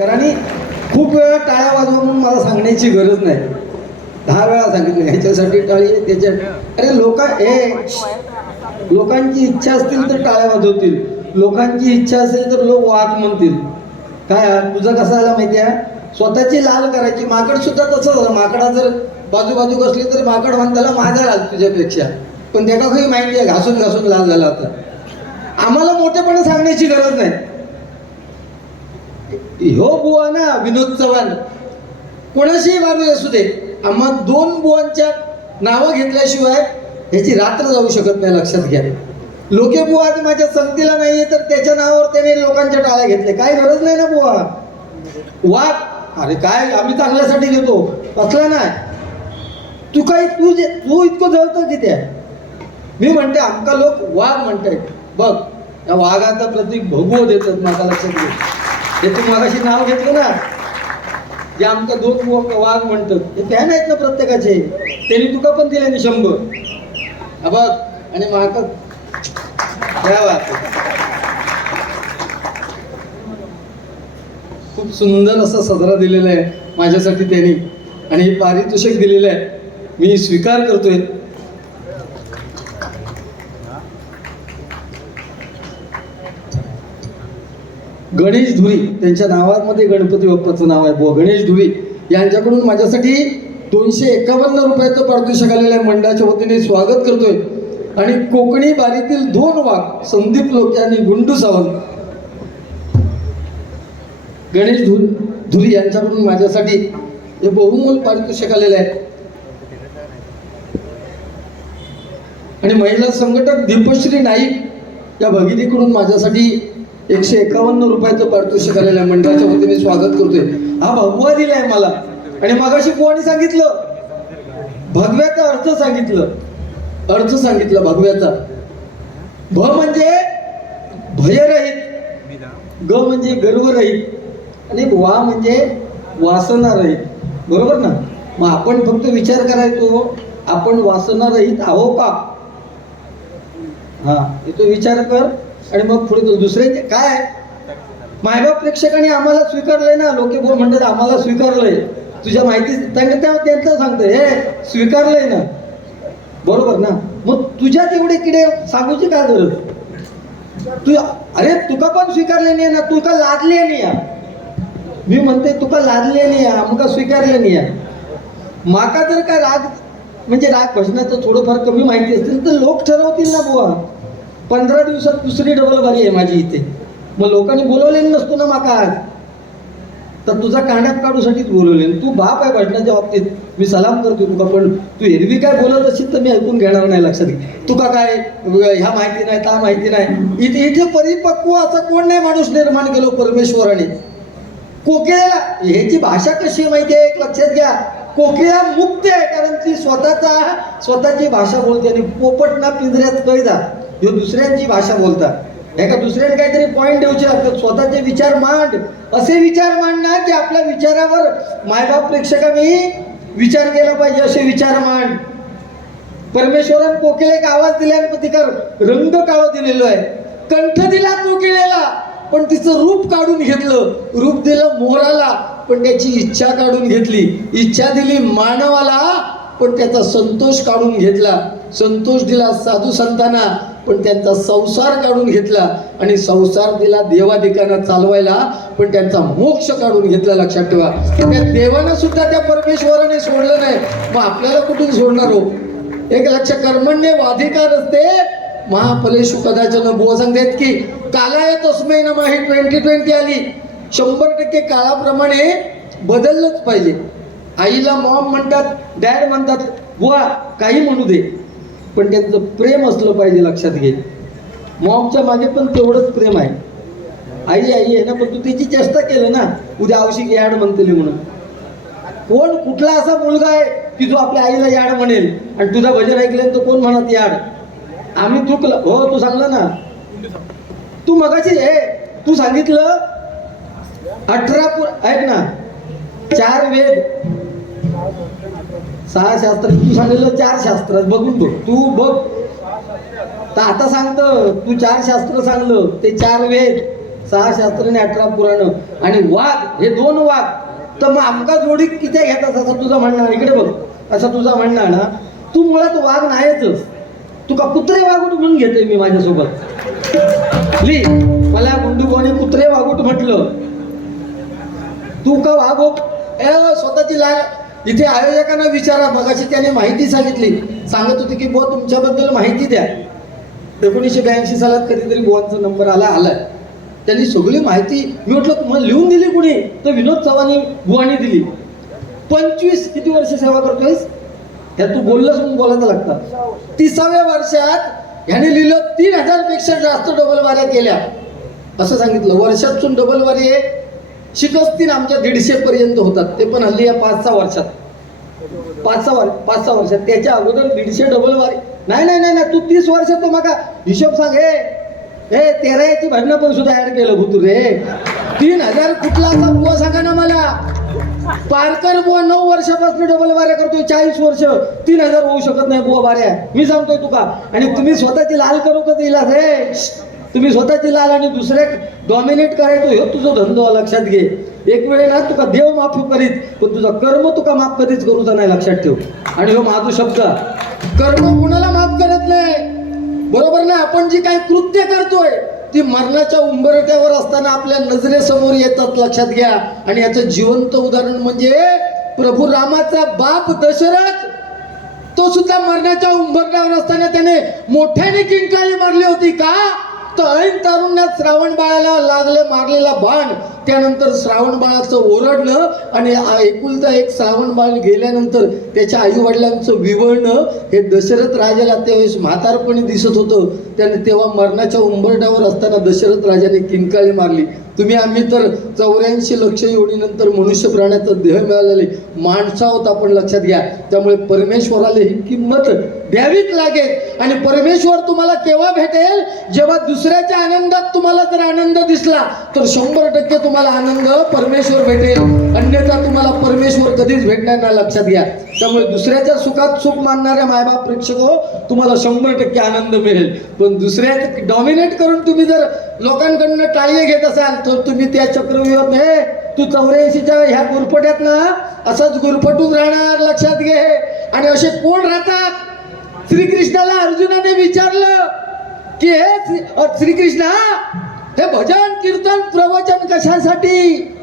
आणि खूप वेळा टाळ्या वाजवा म्हणून मला सांगण्याची गरज नाही. दहा वेळा सांगितलं ह्याच्यासाठी टाळी त्याच्या अरे लोक हे लोकांची इच्छा असतील तर टाळ्या वाजवतील. लोकांची इच्छा असेल तर लोक वाघ म्हणतील. काय तुझं कसं आला माहिती आहे? स्वतःची लाल करायची. माकड सुद्धा तसंच माकडा जर बाजू बाजू कसली तर माकड म्हणताला माझा लाल तुझ्यापेक्षा. पण त्याला काही माहिती आहे घासून घासून लाल झाला होता. आम्हाला मोठेपणे सांगण्याची गरज नाही. ह्यो बुवा ना विनोद चव्हाण. कोणाशीही बाजू असू दे. आम्हा दोन बुवांच्या नावं घेतल्याशिवाय ह्याची रात्र जाऊ शकत नाही लक्षात घ्या. लोके बुवा आज माझ्या संगतीला नाहीये तर त्याच्या नावावर त्याने लोकांच्या टाळ्या घेतले काय गरज नाही ना बुवा? वाघ. अरे काय आम्ही चांगल्यासाठी घेतो. असला नाही तू काही तू जे तू इतकं जळतं की त्या मी म्हणते आमका लोक वाघ म्हणतायत. बघ या वाघाचं प्रतीक भगव देतात माझा लक्षात घे. हे तू मागाशी नाव घेतलं ना जे आमका दोन वाघ म्हणतात हे फॅन आहेत ना प्रत्येकाचे. त्यांनी तुका पण दिले ना शंभर. बघ आणि माका काय खूप सुंदर असा सदरा दिलेला आहे माझ्यासाठी त्यांनी. आणि हे पारितोषिक दिलेलं आहे. मी स्वीकार करतोय. गणेश धुरी त्यांच्या नावामध्ये गणपती बाप्पाचं नाव आहे. बुवा गणेश धुरी. यांच्याकडून माझ्यासाठी दोनशे एकावन्न रुपयाचं पारितोषिक आलेलं आहे. मंडळाच्या वतीने स्वागत करतोय. आणि कोकणी बारीतील दोन वाघ संदीप लोके आणि गुंडू सावंत. गणेश धुर धुरी यांच्याकडून माझ्यासाठी हे बहुमोल पारितोषिक आलेलं आहे. आणि महिला संघटक दीपश्री नाईक या भगिनीकडून माझ्यासाठी एकशे एकावन्न रुपयाचं पारितोषिक आलेल्या मंडळाच्या वतीने स्वागत करतोय. हा भगवा दिलाय मला. आणि मगाशी कोणी सांगितलं. भगव्याचा अर्थ सांगितलं. अर्थ सांगितलं भगव्याचा. भ म्हणजे भयरहित. ग म्हणजे गर्वरहित. आणि वा म्हणजे वासनारहित. बरोबर ना? मग आपण फक्त विचार करायचो आपण वासनारहित आहो का? हा हे तो विचार कर. आणि मग पुढे दुसरे ते काय? मायबाप प्रेक्षकांनी आम्हाला स्वीकारलंय ना? लोके बोल म्हणतात आम्हाला स्वीकारलंय. तुझ्या माहिती त्यांना त्या- त्यांचं सांगतंय हे स्वीकारलंय ना. बरोबर ना? मग तुझ्यात एवढे किडे सांगूची काय गरज? तू अरे तुका पण स्वीकारले नाही ना? तुका लादले नाही या. मी म्हणते तुका लादले नाही या आमका स्वीकारले नाही या. माका जर का राग म्हणजे राग भजनाचं थोडंफार कमी माहिती असेल तर लोक ठरवतील ना बुवा. पंधरा दिवसात दुसरी डबल बारी आहे माझी इथे. मग लोकांनी बोलवलेली नसतो ना माका आज. तर तुझा कांड्यात काढूसाठीच बोलवले तू बाप आहे भजनाच्या बाबतीत. मी सलाम करतो तुका पण तू एरवी काय बोलत असेल तर मी ऐकून घेणार नाही लक्षात. घे तुका काय ह्या माहिती नाही त्या माहिती नाही. इथे इथे परिपक्व असं कोण नाही माणूस निर्माण केलो परमेश्वराने. कोकिळ्याला ह्याची भाषा कशी आहे माहिती आहे? एक लक्षात घ्या. कोकिळा मुक्त आहे कारण ती स्वतःचा स्वतःची भाषा बोलते आणि पोपट ना पिंजऱ्यात कैदा. ह्यो दुसऱ्यांची भाषा बोलतात. एका दुसऱ्याने काहीतरी पॉईंट देऊचे लागतात. स्वतःचे विचार मांड. असे विचार मांड ना की आपल्या विचारावर मायबाप प्रेक्षकांनी विचार केला पाहिजे. असे विचार मांड. परमेश्वरान कोकिळे एक आवाज दिल्याने तिकर रंग काळो दिलेलो आहे. कंठ दिला कोकिळेला पण तिचं रूप काढून घेतलं. रूप दिलं मोराला पण त्याची इच्छा काढून घेतली. इच्छा दिली मानवाला पण त्याचा संतोष काढून घेतला. संतोष दिला साधू संतांना. पण त्यांचा संसार काढून घेतला आणि संसार दिला देवाधिकांना चालवायला पण त्यांचा मोक्ष काढून घेतला लक्षात ठेवा. त्या देवानं सुद्धा त्या परमेश्वराने सोडलं नाही. मग आपल्याला कुठून सोडणार हो? एक लक्ष कर्मण्य वाधिकार असते. महाफलेशु कदाचन बुवा सांगतात की कालाय तस्मै ना माही ट्वेंटी ट्वेंटी आली. शंभर टक्के काळाप्रमाणे बदललंच पाहिजे. आईला मॉम म्हणतात डॅड म्हणतात बुवा काही म्हणू दे. पण त्यांचं प्रेम असलं पाहिजे लक्षात घे. मॉमच्या मागे पण तेवढंच प्रेम आहे. आई आई आहे ना पण तू त्याची चेष्टा केलं ना उद्या आवश्यक याड म्हणतेली म्हणून. कोण कुठला असा मुलगा आहे की जो आपल्या आईला याड म्हणेल? आणि तुझं भजन ऐकलं तर कोण म्हणत याड? आम्ही चुकलं. हो तू सांगलं ना. तू मगाशी हे तू सांगितलं अठरा पुर ऐक ना. चार वेद. सहा शास्त्र तू सांगितलं चार शास्त्र बघून बघ. तू बघ. तर आता सांगतं तू चार शास्त्र सांगलं ते चार वेद सहा शास्त्र आणि अठरा पुराण. आणि वाघ हे दोन वाघ. तर मग आमका जोडी किती घेतात असं तुझं म्हणणार? इकडे बघ. असं तुझा म्हणणार ना तू मुळात वाघ नाहीच तुका कुत्रे वागूट म्हणून घेतोय मी माझ्यासोबत? ली मला गुंडूकोने कुत्रे वागूट म्हटलं. तू का वागो हो? स्वतःची ला इथे आयोजकांना विचारा मगाशी त्याने माहिती सांगितली. सांगत होते की बुवा तुमच्याबद्दल माहिती द्या. एकोणीसशे ब्याऐंशी सालात कधीतरी बुवांचा नंबर आला आलाय त्यांनी सगळी माहिती मी म्हटलं मग लिहून दिली कुणी? तर विनोद चव्हाणी बुवानी दिली. पंचवीस किती वर्ष सेवा करतोयस? ह्या तू बोललंच म्हणून बोलायचं लागतं तिसाव्या वर्षात ह्याने लिहिलं तीन हजारपेक्षा जास्त डबल वाऱ्या केल्या. असं सांगितलं. वर्षातून डबल वारी शिकस्तीन आमच्या दीडशे पर्यंत होतात. ते पण हल्ली या पाच सहा वर्षात. पाच सहा वर्ष पाच सहा वर्षात. त्याच्या अगोदर दीडशे डबल वारी. नाही नाही नाही नाही. तू तीस वर्षात तो माका हिशोब सांग हे हे तेराची भजनं पण सुद्धा ऍड केलं भूतू रे तीन हजार कुठला असा बुवा सांगा ना मला. पारकर बुवा नऊ वर्षापासून डबल वाऱ्या करतोय चाळीस वर्ष. तीन हजार होऊ शकत नाही बुवा वाऱ्या. मी सांगतोय तुका. आणि तुम्ही स्वतःची लाल करू का दिला रे तुम्ही स्वतःची लाल आणि दुसऱ्या डॉमिनेट करायचो ह्यो तुझो धंदो लक्षात घे. एक वेळेला तुका देव माफ करीत पण तुझा कर्म तुका माफ कधीच करूचा नाही लक्षात ठेव. आणि ह्यो माझो शब्द कर्म कुणाला माफ करत नाही? बरोबर ना? आपण जी काही कृत्य करतोय ती मरणाच्या उंबरट्यावर असताना आपल्या नजरेसमोर येतात लक्षात घ्या. आणि याचं जिवंत उदाहरण म्हणजे प्रभू रामाचा बाप दशरथ तो सुद्धा मरणाच्या उंबरट्यावर असताना त्याने मोठ्याने किंकाळी मारली होती. का? ऐन तारुण्यात श्रावण बाळाला लागले मारलेला बाण त्यानंतर श्रावण बाळाचं ओरडणं आणि एकुलता एक श्रावण बाळ गेल्यानंतर त्याच्या आईवडिलांचं विवळणं हे दशरथ राजाला त्यावेळेस म्हातारपणी दिसत होतं. त्याने तेव्हा मरणाच्या उंबरट्यावर असताना दशरथ राजाने किंकाळी मारली. तुम्ही आम्ही तर चौऱ्याऐंशी लक्ष योनीनंतर मनुष्य प्राण्याचा देह मिळालेले माणसं आहोत आपण लक्षात घ्या. त्यामुळे परमेश्वराला ही किंमत द्यावीच लागेल. आणि परमेश्वर तुम्हाला केव्हा भेटेल? जेव्हा दुसऱ्याच्या आनंदात तुम्हाला जर आनंद दिसला तर शंभर टक्के तुम्हाला आनंद परमेश्वर भेटेल. अन्यथा तुम्हाला परमेश्वर कधीच भेटणार नाही लक्षात घ्या. त्यामुळे दुसऱ्याच्या सुखात सुख मानणाऱ्या मायबाप प्रेक्षक हो तुम्हाला शंभर टक्के आनंद मिळेल. पण दुसऱ्या डॉमिनेट करून तुम्ही जर लोकांकडनं टाळी घेत असाल तर तुम्ही त्या चक्रव्यूहात हे तू चौऱ्याऐंशीच्या ह्या गुरफट्यात ना असंच गुरफटून राहणार लक्षात घे. आणि असे कोण राहतात? श्रीकृष्णाला अर्जुनाने विचारलं की हे श्रीकृष्ण श्रीकृष्णा हे भजन कीर्तन प्रवचन कशासाठी?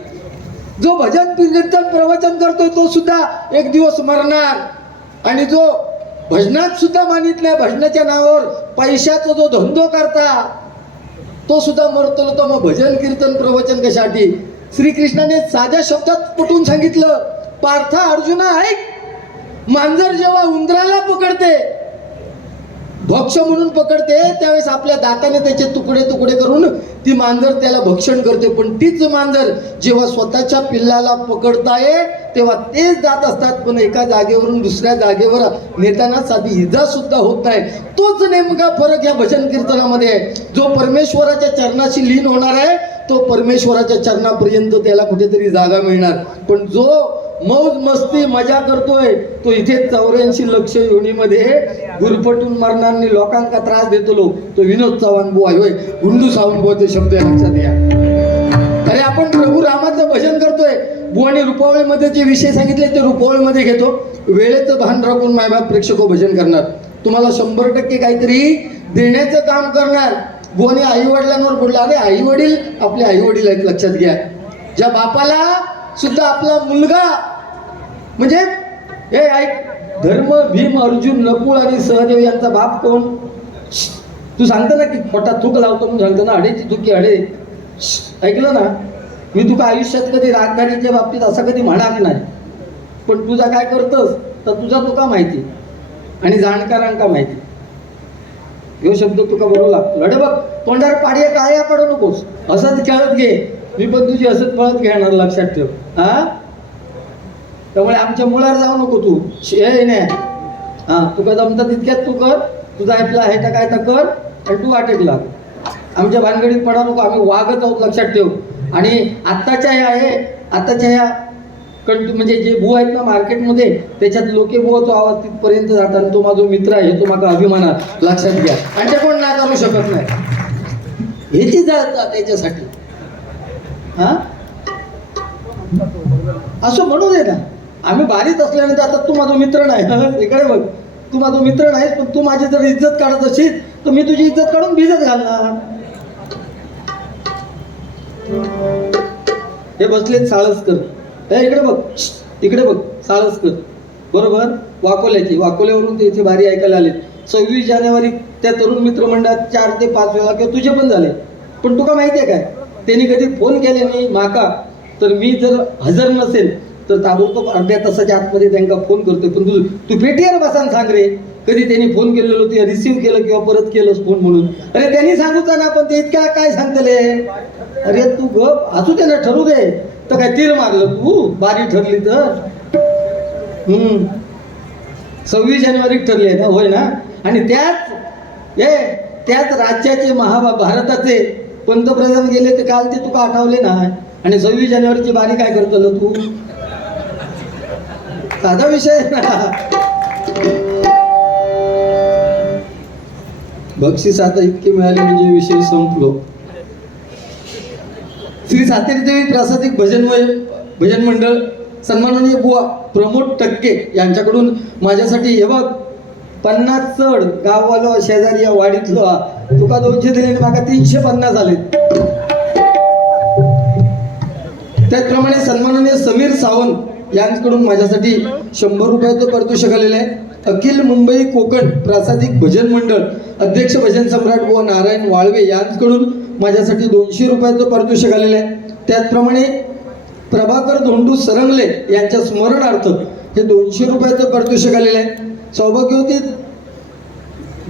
जो भजन कीर्तन प्रवचन करतो तो सुद्धा एक दिवस मरणार. आणि जो भजनात सुद्धा मानित भजनाच्या नावावर पैशाचा जो धंदो करता तो सुद्धा मरतो. तो मग भजन कीर्तन प्रवचन कशासाठी? श्रीकृष्णाने साध्या शब्दात पटून सांगितलं पार्थ अर्जुना ऐक मांजर जेव्हा उंदराला पकडते भक्ष म्हणून पकडते त्यावेळेस आपल्या दाताने त्याचे तुकडे तुकडे करून ती मांजर त्याला भक्षण करते. पण तीच मांजर जेव्हा स्वतःच्या पिल्लाला पकडताय तेव्हा तेच जात असतात. पण एका जागेवरून दुसऱ्या जागेवर नेताना साधी इजा सुद्धा होत नाही. तोच नेमका फरक या भजन कीर्तनामध्ये आहे. जो परमेश्वराच्या चरणाशी लीन होणार आहे तो परमेश्वराच्या चरणापर्यंत त्याला कुठेतरी जागा मिळणार. पण जो मौज मस्ती मजा करतोय. तो इथे चौऱ्याऐंशी लक्ष योनीमध्ये गुरफटून मरणांनी लोकांका त्रास देतो लोक तो विनोद चव्हाण बुवा होय. गुंडू सावंत बुवाचे शब्द लक्षात घ्या. अरे आपण प्रभू रामाचं भजन करतोय. बुवाने रुपावळीमध्ये जे विषय सांगितले ते रुपावळीमध्ये घेतो. वेळेचं भान राखून मायबाप प्रेक्षको भजन करणार. तुम्हाला शंभर टक्के काहीतरी देण्याचं काम करणार. बुवाने आई वडिलांवर बोलला अरे आई वडील आपले आई वडील आहेत लक्षात घ्या. ज्या बापाला सुद्धा आपला मुलगा म्हणजे हे ऐक धर्म भीम अर्जुन नकुळ आणि सहदेव यांचा बाप कोण? तू सांगतो ना की खोटा थूक लावतो म्हणून सांगतो ना अडेची थुकी अडे. ऐकलं ना? मी तुका आयुष्यात कधी रागदारीच्या बाबतीत असं कधी म्हणाल नाही. पण तुझा काय करतोस? तर तुझा तुका माहिती. आणि जाणकारांका माहिती. ह्यो शब्द तुका बरोबर लागतो. लढे बघ तोंडावर पाडे काय पडू नकोस. असंच खेळत घे. मी पण तुझी असंच पळत घेणार लक्षात ठेव. हा त्यामुळे आमच्या मुळावर जाऊ नको तू. हे नाही हां तुका जमतं तितक्यात तू कर. तुझा ऐकला आहे तर काय तर कर आणि तू वाटेक लाग. आमच्या भानगडीत पडा नको. आम्ही वागत आहोत लक्षात ठेव. आणि आत्ताच्या ह्या आहे आत्ताच्या ह्या कंट म्हणजे जे भू आहेत ना मार्केटमध्ये त्याच्यात लोके बुवाचा आवाज तिथपर्यंत जातात आणि तो माझा मित्र आहे तो माझा अभिमान लक्षात घ्या. आणि ते कोण ना करू शकत नाही. ह्याची जात त्याच्यासाठी. हा? असं म्हणू दे ना. आम्ही बारीत असल्यानंतर आता तू माझा मित्र नाही? इकडे बघ. तू माझा मित्र नाहीस पण तू माझी जर इज्जत काढत असेल तर मी तुझी इज्जत काढून भिजत घालणार. हे बसलेत साळसकर. हे इकडे बघ. इकडे बघ साळसकर. बरोबर? वाकोल्याची. वाकोल्यावरून ते इथे बारी ऐकायला आले सव्वीस जानेवारी त्या तरुण मित्र मंडळात चार ते पाच वेळा किंवा तुझे पण झाले. पण तुका माहिती आहे काय? त्यांनी कधी फोन केले नाही माका. तर मी जर हजर नसेल तर ताबडतोब अर्ध्या तासाच्या आतमध्ये त्यांना फोन करतोय. पण तू तू पेटीआर बसान सांग रे. कधी त्यांनी फोन केलेलो ते रिसिव्ह केलं किंवा परत केलंस फोन म्हणून. अरे त्यांनी सांगूचा ना पण ते इतक्या काय सांगतले? अरे तू गप असू दे ना ठरू दे. तर काय तीर मारलं तू? बारी ठरली तर? हम्म. सव्वीस जानेवारी ठरली आहे ना होय ना? आणि त्याच ए त्याच राज्याचे महाभा भारताचे पंतप्रधान गेले ते काल ते तुका आठवले ना? आणि सव्वीस जानेवारीची बारी काय करतलं तू? साधा विषय? बक्षीस आता इतके मिळाले म्हणजे विषय संपलो. श्री सातेरी प्रासादिक भजन भजन मंडळ सन्माननीय बुवा प्रमोद टक्के यांच्याकडून माझ्यासाठी हे बघ पन्नास चढ गाववालो शेजारी या वाडीतलो तुका दोनशे दिले माका तीनशे पन्नास आले त्याचप्रमाणे सन्माननीय समीर सावंत यांकडून माझ्यासाठी शंभर रुपयाचं पारितोषिक आलेलं आहे. अखिल मुंबई कोकण प्रासादिक भजन मंडळ अध्यक्ष भजन सम्राट व नारायण वाळवे यांकडून माझ्यासाठी दोनशे रुपयाचं पारितोषिक आलेलं आहे. त्याचप्रमाणे प्रभाकर धोंडू सरंगले यांच्या स्मरणार्थ हे दोनशे रुपयाचं पारितोषिक आलेलं आहे. सौभाग्यवती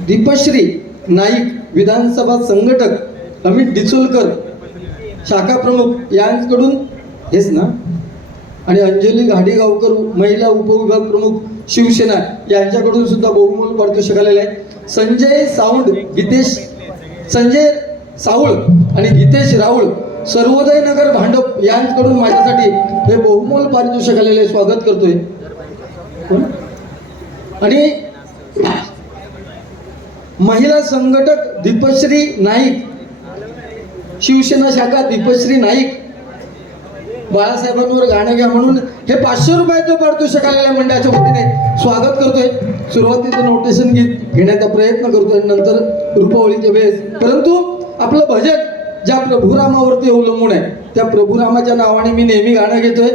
दीपश्री नाईक विधानसभा संघटक अमित डिचोलकर शाखा प्रमुख यांकडून हेच ना? आणि अंजली घाडीगावकर महिला उपविभाग प्रमुख शिवसेना यांच्याकडून सुद्धा बहुमोल पारितोषिक आलेलं आहे. संजय साऊंड गीतेश संजय साऊळ आणि गीतेश राऊळ सर्वोदय नगर भांडप यांकडून माझ्यासाठी हे बहुमोल पारितोषिक आलेलं आहे. स्वागत करतोय. आणि महिला संघटक दीपश्री नाईक शिवसेना शाखा दीपश्री नाईक बाळासाहेबांवर गाणं घ्या म्हणून हे पाचशे रुपयाचं पारितोषिक आलेल्या मंडळाच्या वतीने. स्वागत करतोय. सुरुवातीचं नोटेशन गीत घेण्याचा प्रयत्न करतोय. नंतर रुपवळीच्या वेळेस. परंतु आपलं भजन ज्या प्रभुरामावरती अवलंबून आहे त्या प्रभुरामाच्या नावाने मी नेहमी गाणं घेतोय.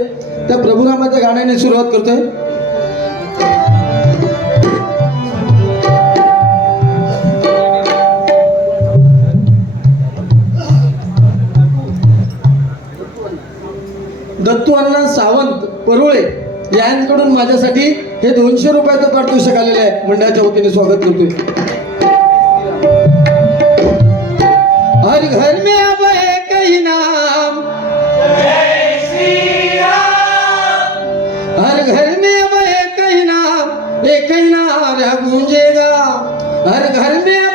त्या प्रभुरामाच्या गाण्याने सुरुवात करतोय. दत्तू अण्णा सावंत परुळे यांकडून माझ्यासाठी हे दोनशे रुपयाचं पारितोषिक आलेलं आहे. मंडळाच्या वतीने स्वागत करतोय. हर घर में अब एक नाम. हर घर में अब एक ही नाम. एक ही गूंजेगा. हर घर में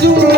do